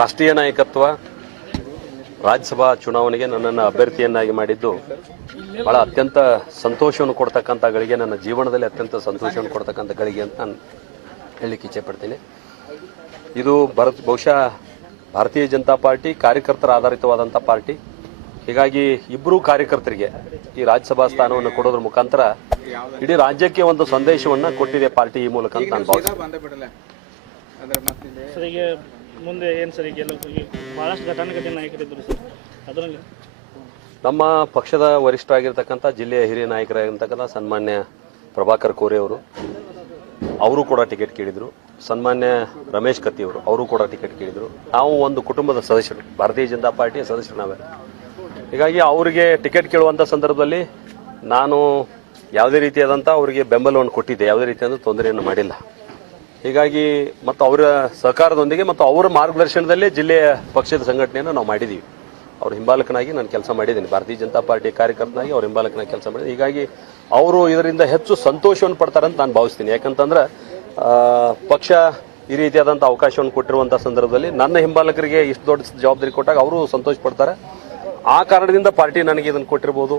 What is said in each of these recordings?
ರಾಷ್ಟ್ರೀಯ ನಾಯಕತ್ವ ರಾಜ್ಯಸಭಾ ಚುನಾವಣೆಗೆ ನನ್ನನ್ನು ಅಭ್ಯರ್ಥಿಯನ್ನಾಗಿ ಮಾಡಿದ್ದು ಬಹಳ ಅತ್ಯಂತ ಸಂತೋಷವನ್ನು ಕೊಡ್ತಕ್ಕಂಥ ಗಳಿಗೆ, ನನ್ನ ಜೀವನದಲ್ಲಿ ಅತ್ಯಂತ ಸಂತೋಷವನ್ನು ಕೊಡ್ತಕ್ಕಂಥ ಗಳಿಗೆ ಅಂತ ನಾನು ಹೇಳಲಿಕ್ಕೆ ಇಚ್ಛೆಪಡ್ತೀನಿ ಇದು ಭಾರತ, ಬಹುಶಃ ಭಾರತೀಯ ಜನತಾ ಪಾರ್ಟಿ ಕಾರ್ಯಕರ್ತರ ಆಧಾರಿತವಾದಂಥ ಪಾರ್ಟಿ. ಹೀಗಾಗಿ ಇಬ್ಬರೂ ಕಾರ್ಯಕರ್ತರಿಗೆ ಈ ರಾಜ್ಯಸಭಾ ಸ್ಥಾನವನ್ನು ಕೊಡೋದ್ರ ಮುಖಾಂತರ ಇಡೀ ರಾಜ್ಯಕ್ಕೆ ಒಂದು ಸಂದೇಶವನ್ನು ಕೊಟ್ಟಿದೆ ಪಾರ್ಟಿ ಈ ಮೂಲಕ ಅಂತ ನಾನು ಭಾವಿಸ್ತೀನಿ. ಸರ್ ಈಗ ಮುಂದೆ ಏನು ಸರ್ ಈಗ ಎಲ್ಲ ಭಾಳಷ್ಟು ಘಟಾನುಘಟಿ ನಾಯಕರಿದ್ದರು ಸರ್. ಅದರಲ್ಲಿ? ನಮ್ಮ ಪಕ್ಷದ ವರಿಷ್ಠ ಆಗಿರ್ತಕ್ಕಂಥ ಜಿಲ್ಲೆಯ ಹಿರಿಯ ನಾಯಕರಾಗಿರ್ತಕ್ಕಂಥ ಸನ್ಮಾನ್ಯ ಪ್ರಭಾಕರ್ ಕೋರೆ ಅವರು ಅವರು ಕೂಡ ಟಿಕೆಟ್ ಕೇಳಿದರು. ಸನ್ಮಾನ್ಯ ರಮೇಶ್ ಕತ್ತಿ ಅವರು ಅವರು ಕೂಡ ಟಿಕೆಟ್ ಕೇಳಿದರು. ನಾವು ಒಂದು ಕುಟುಂಬದ ಸದಸ್ಯರು ಭಾರತೀಯ ಜನತಾ ಪಾರ್ಟಿಯ ಸದಸ್ಯರು ನಾವೇ. ಹೀಗಾಗಿ ಅವರಿಗೆ ಟಿಕೆಟ್ ಕೇಳುವಂಥ ಸಂದರ್ಭದಲ್ಲಿ ನಾನು ಯಾವುದೇ ರೀತಿಯಾದಂಥ ಅವರಿಗೆ ಬೆಂಬಲವನ್ನು ಕೊಟ್ಟಿದ್ದೆ. ಯಾವುದೇ ರೀತಿಯಾದ ತೊಂದರೆಯನ್ನು ಮಾಡಿಲ್ಲ. ಹೀಗಾಗಿ ಮತ್ತು ಅವರ ಸಹಕಾರದೊಂದಿಗೆ ಮತ್ತು ಅವರ ಮಾರ್ಗದರ್ಶನದಲ್ಲೇ ಜಿಲ್ಲೆಯ ಪಕ್ಷದ ಸಂಘಟನೆಯನ್ನು ನಾವು ಮಾಡಿದ್ದೀವಿ. ಅವ್ರ ಹಿಂಬಾಲಕನಾಗಿ ನಾನು ಕೆಲಸ ಮಾಡಿದ್ದೀನಿ. ಭಾರತೀಯ ಜನತಾ ಪಾರ್ಟಿ ಕಾರ್ಯಕರ್ತನಾಗಿ ಅವ್ರ ಹಿಂಬಾಲಕನಾಗಿ ಕೆಲಸ ಮಾಡಿದ್ದೀನಿ. ಹೀಗಾಗಿ ಅವರು ಇದರಿಂದ ಹೆಚ್ಚು ಸಂತೋಷವನ್ನು ಪಡ್ತಾರಂತ ನಾನು ಭಾವಿಸ್ತೀನಿ. ಯಾಕಂತಂದ್ರೆ ಪಕ್ಷ ಈ ರೀತಿಯಾದಂಥ ಅವಕಾಶವನ್ನು ಕೊಟ್ಟಿರುವಂಥ ಸಂದರ್ಭದಲ್ಲಿ ನನ್ನ ಹಿಂಬಾಲಕರಿಗೆ ಇಷ್ಟು ದೊಡ್ಡ ಜವಾಬ್ದಾರಿ ಕೊಟ್ಟಾಗ ಅವರು ಸಂತೋಷ ಪಡ್ತಾರೆ. ಆ ಕಾರಣದಿಂದ ಪಾರ್ಟಿ ನನಗೆ ಇದನ್ನು ಕೊಟ್ಟಿರ್ಬೋದು.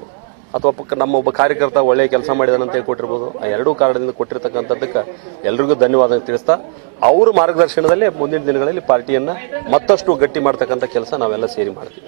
ಅಥವಾ ನಮ್ಮ ಒಬ್ಬ ಕಾರ್ಯಕರ್ತ ಒಳ್ಳೆಯ ಕೆಲಸ ಮಾಡಿದಾನಂತ ಹೇಳಿ ಕೊಟ್ಟಿರ್ಬೋದು. ಆ ಎರಡೂ ಕಾರಣದಿಂದ ಕೊಟ್ಟಿರ್ತಕ್ಕಂಥದ್ದಕ್ಕೆ ಎಲ್ರಿಗೂ ಧನ್ಯವಾದ ತಿಳಿಸ್ತಾ, ಅವ್ರ ಮಾರ್ಗದರ್ಶನದಲ್ಲಿ ಮುಂದಿನ ದಿನಗಳಲ್ಲಿ ಪಾರ್ಟಿಯನ್ನು ಮತ್ತಷ್ಟು ಗಟ್ಟಿ ಮಾಡ್ತಕ್ಕಂಥ ಕೆಲಸ ನಾವೆಲ್ಲ ಸೇರಿ ಮಾಡ್ತೀವಿ.